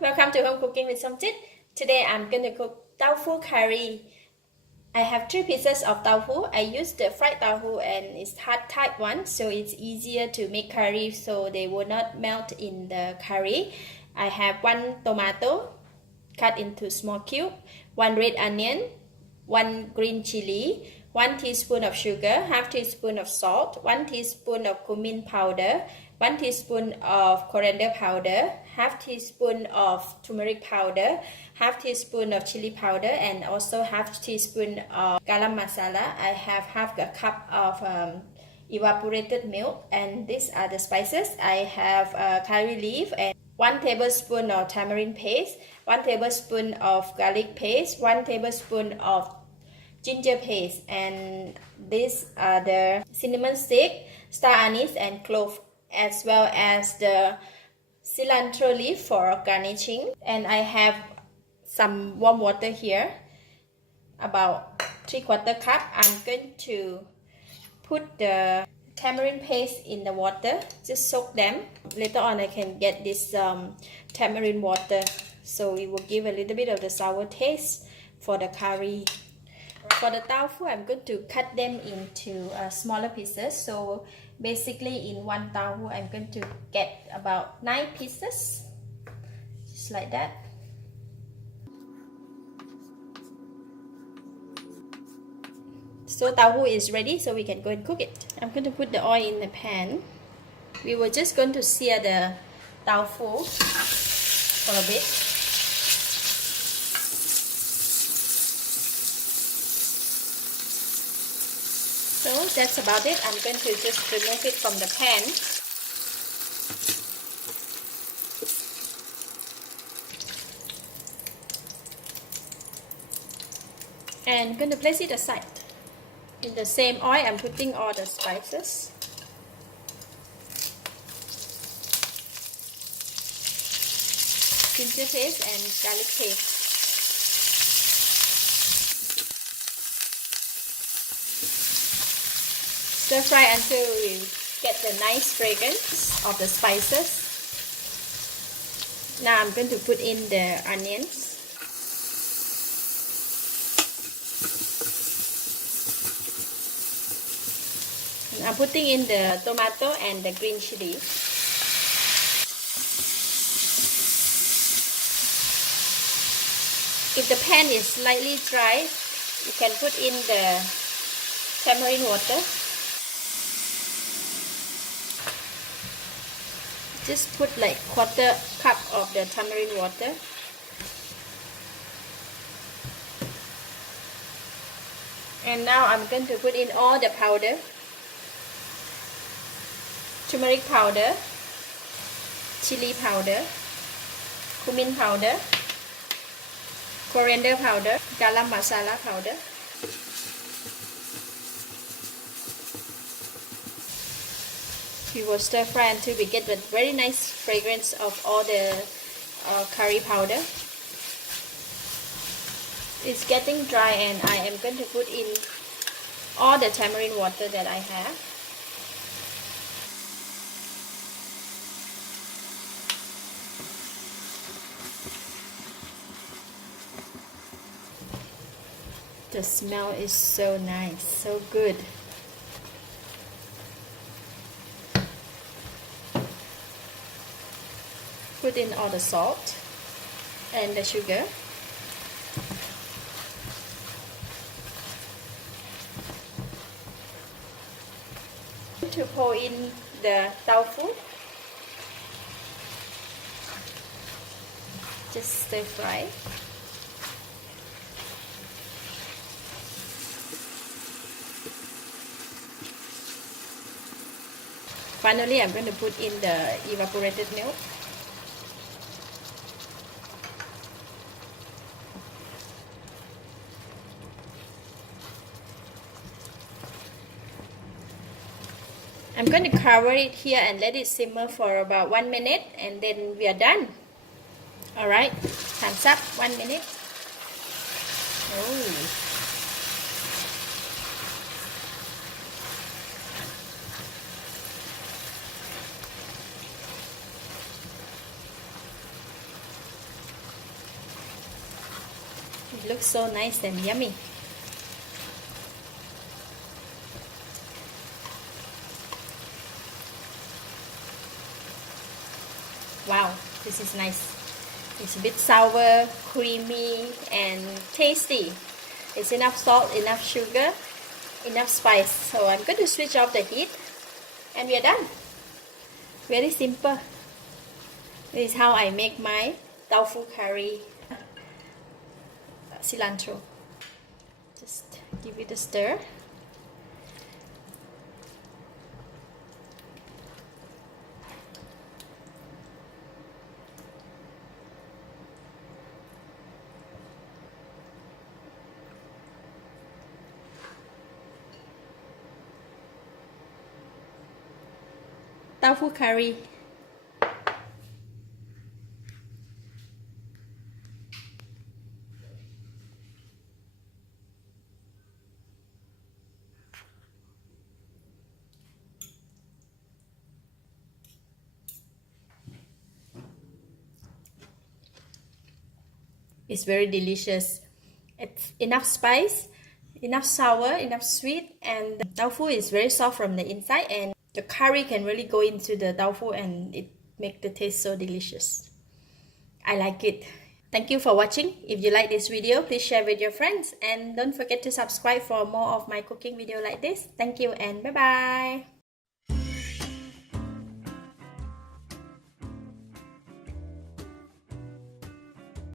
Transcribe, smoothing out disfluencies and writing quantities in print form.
welcome to Home Cooking with Somjit. Today I'm going to cook tofu curry. I have 3 pieces of tofu. I use the fried tofu and it's hard type one, so it's easier to make curry so they will not melt in the curry. I have 1 tomato cut into small cube, 1 red onion, 1 green chilli, 1 teaspoon of sugar, half teaspoon of salt, 1 teaspoon of cumin powder, 1 teaspoon of coriander powder, half teaspoon of turmeric powder, half teaspoon of chili powder, and also half teaspoon of garam masala. I have half a cup of evaporated milk, and these are the spices. I have curry leaf and 1 tablespoon of tamarind paste, 1 tablespoon of garlic paste, 1 tablespoon of ginger paste, and these are the cinnamon stick, star anise, and clove, as well as the cilantro leaf for garnishing. And I have some warm water here, about 3/4 cup. I'm going to put the tamarind paste in the water, just soak them. Later on I can get this tamarind water, so it will give a little bit of the sour taste for the curry. For the tofu, I'm going to cut them into smaller pieces. So basically in 1 tofu, I'm going to get about 9 pieces, just like that. So tofu is ready, so we can go and cook it. I'm going to put the oil in the pan. We were just going to sear the tofu for a bit. So that's about it. I'm going to just remove it from the pan. And I'm going to place it aside. In the same oil, I'm putting all the spices. Ginger paste and garlic paste. Stir fry until we get the nice fragrance of the spices. Now I'm going to put in the onions. And I'm putting in the tomato and the green chili. If the pan is slightly dry, you can put in the tamarind water. Just put like 1/4 cup of the tamarind water. And now I'm going to put in all the powder. Turmeric powder, chili powder, cumin powder, coriander powder, garam masala powder. We will stir fry until we get the very nice fragrance of all the curry powder. It's getting dry, and I am going to put in all the tamarind water that I have. The smell is so nice, so good. Put in all the salt and the sugar. To pour in the tofu. Just stir fry. Finally, I'm going to put in the evaporated milk. I'm going to cover it here and let it simmer for about 1 minute, and then we are done. Alright, hands up, 1 minute. Oh. It looks so nice and yummy. Wow, this is nice. It's a bit sour, creamy, and tasty. It's enough salt, enough sugar, enough spice. So I'm going to switch off the heat and we are done. Very simple. This is how I make my tofu curry. Cilantro. Just give it a stir. Tofu curry. It's very delicious. It's enough spice, enough sour, enough sweet, and the tofu is very soft from the inside, and the curry can really go into the tofu and it make the taste so delicious. I like it. Thank you for watching. If you like this video, please share with your friends and don't forget to subscribe for more of my cooking video like this. Thank you and bye bye.